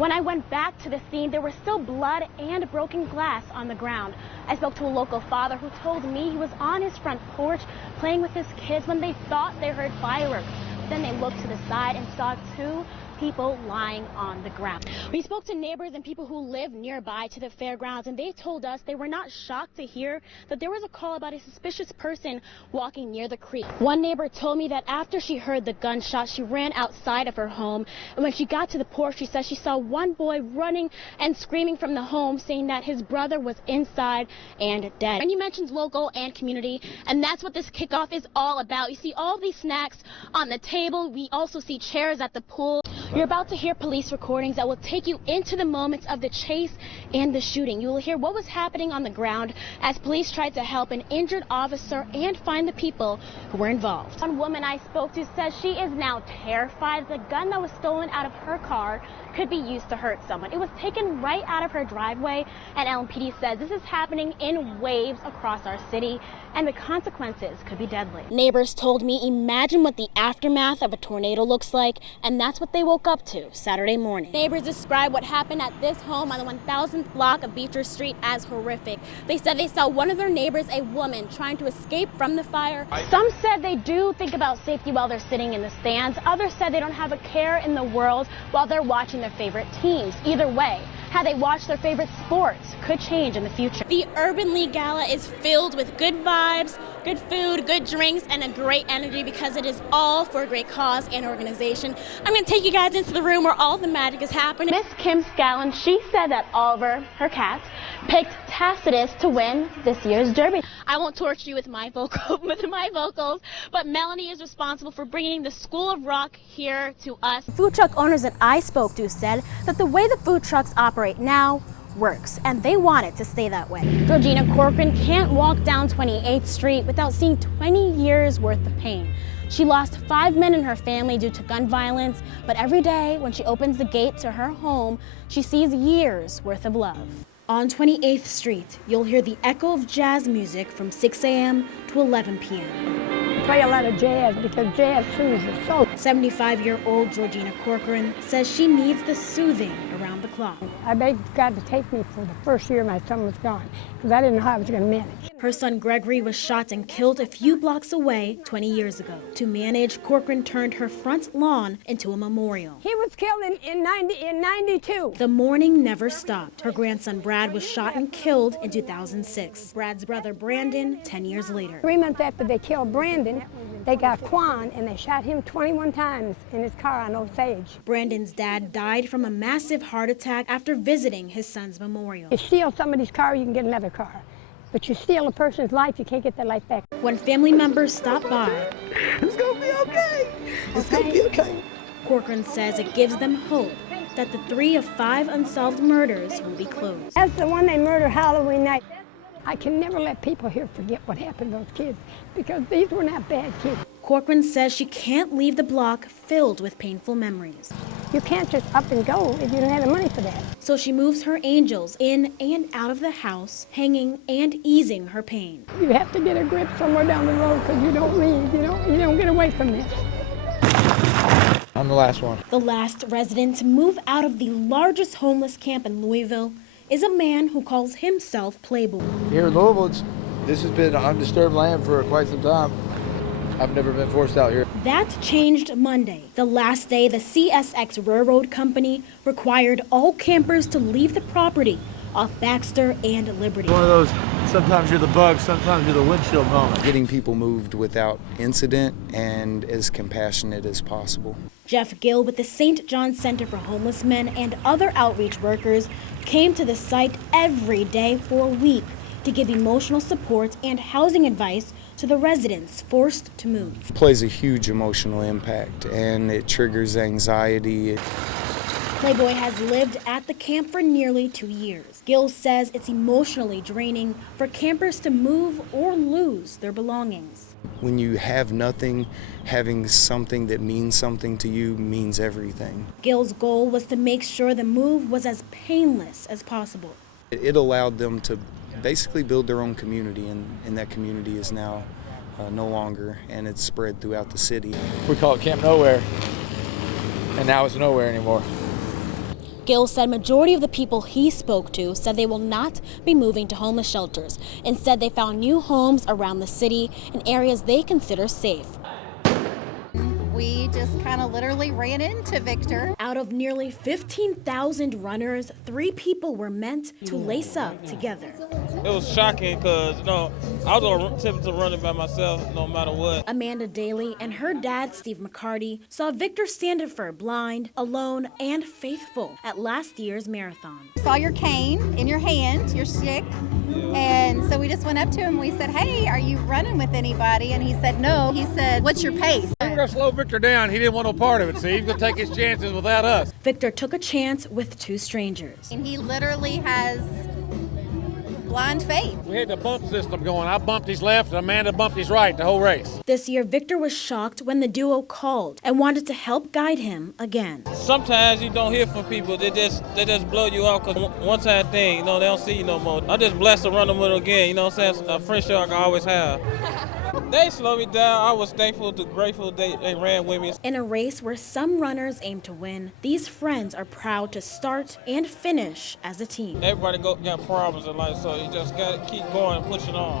When I went back to the scene, there was still blood and broken glass on the ground. I spoke to a local father who told me he was on his front porch playing with his kids when they thought they heard fireworks. Then they looked to the side and saw two people lying on the ground. We spoke to neighbors and people who live nearby to the fairgrounds, and they told us they were not shocked to hear that there was a call about a suspicious person walking near the creek. One neighbor told me that after she heard the gunshot, she ran outside of her home, and when she got to the porch, she said she saw one boy running and screaming from the home, saying that his brother was inside and dead. And you mentioned local and community, and that's what this kickoff is all about. You see all these snacks on the table. We also see chairs at the pool. You're about to hear police recordings that will take you into the moments of the chase and the shooting. You will hear what was happening on the ground as police tried to help an injured officer and find the people who were involved. One woman I spoke to says she is now terrified the gun that was stolen out of her car could be used to hurt someone. It was taken right out of her driveway, and LMPD says this is happening in waves across our city, and the consequences could be deadly. Neighbors told me imagine what the aftermath of a tornado looks like, and that's what they woke up to Saturday morning. Neighbors described what happened at this home on the 1000th block of Beecher Street as horrific. They said they saw one of their neighbors, a woman, trying to escape from the fire. Some said they do think about safety while they're sitting in the stands. Others said they don't have a care in the world while they're watching their favorite teams. Either way, how they watch their favorite sports could change in the future. The Urban League Gala is filled with good vibes, good food, good drinks, and a great energy because it is all for a great cause and organization. I'm going to take you guys into the room where all the magic is happening. Miss Kim Scallon, she said that Oliver, her cat, picked Tacitus to win this year's Derby. I won't torture you with my vocals, but Melanie is responsible for bringing the School of Rock here to us. Food truck owners that I spoke to said that the way the food trucks operate now works, and they want it to stay that way. Georgina Corcoran can't walk down 28th Street without seeing 20 years worth of pain. She lost 5 men in her family due to gun violence, but every day when she opens the gate to her home, she sees years worth of love. On 28th Street, you'll hear the echo of jazz music from 6 a.m. to 11 p.m. Play a lot of jazz because jazz soothes the soul. 75-year-old Georgina Corcoran says she needs the soothing around the clock. I begged God to take me for the first year my son was gone because I didn't know how I was going to manage. Her son Gregory was shot and killed a few blocks away 20 years ago. To manage, Corcoran turned her front lawn into a memorial. He was killed in 92. The mourning never stopped. Her grandson Brad was shot and killed in 2006. Brad's brother Brandon 10 years later. 3 months after they killed Brandon, they got Quan and they shot him 21 times in his car on Osage. Brandon's dad died from a massive heart attack after visiting his son's memorial. You steal somebody's car, you can get another car. But you steal a person's life, you can't get their life back. When family members stop by, it's gonna be okay. It's gonna be okay. Corcoran says it gives them hope that the 3 of 5 unsolved murders will be closed. That's the one they murdered Halloween night. I can never let people here forget what happened to those kids because these were not bad kids. Corcoran says she can't leave the block filled with painful memories. You can't just up and go if you don't have the money for that. So she moves her angels in and out of the house, hanging and easing her pain. You have to get a grip somewhere down the road because you don't leave, you don't get away from this. I'm the last one. The last resident to move out of the largest homeless camp in Louisville is a man who calls himself Playboy. Here in Louisville, this has been undisturbed land for quite some time. I've never been forced out here. That changed Monday, the last day the CSX Railroad Company required all campers to leave the property off Baxter and Liberty. One of those, sometimes you're the bug, sometimes you're the windshield moment. Getting people moved without incident and as compassionate as possible. Jeff Gill with the St. John Center for Homeless Men and other outreach workers came to the site every day for a week to give emotional support and housing advice to the residents forced to move. It plays a huge emotional impact and it triggers anxiety. Playboy has lived at the camp for nearly 2 years. Gill says it's emotionally draining for campers to move or lose their belongings. When you have nothing, having something that means something to you means everything. Gill's goal was to make sure the move was as painless as possible. It allowed them to basically build their own community, and that community is now no longer, and it's spread throughout the city. We call it Camp Nowhere, and now it's nowhere anymore. Gill said majority of the people he spoke to said they will not be moving to homeless shelters. Instead, they found new homes around the city in areas they consider safe. We just kind of literally ran into Victor. Out of nearly 15,000 runners, 3 people were meant to lace up together. It was shocking because, I was attempting to run it by myself no matter what. Amanda Daly and her dad, Steve McCarty, saw Victor Standifer blind, alone, and faithful at last year's marathon. Saw your cane in your hand, your stick, and so we just went up to him. We said, "Hey, are you running with anybody?" And he said, "No." He said, "What's your pace?" We were going to slow Victor down. He didn't want no part of it, so he's going to take his chances without us. Victor took a chance with 2 strangers. And he literally has blind faith. We had the bump system going. I bumped his left and Amanda bumped his right the whole race. This year, Victor was shocked when the duo called and wanted to help guide him again. Sometimes you don't hear from people. They just blow you off because one-time thing, they don't see you no more. I'm just blessed to run them with again, you know what I'm saying? A friendship I can always have. They slowed me down. I was grateful they ran with me. In a race where some runners aim to win, these friends are proud to start and finish as a team. Everybody got problems in life, so you just got to keep going and pushing on.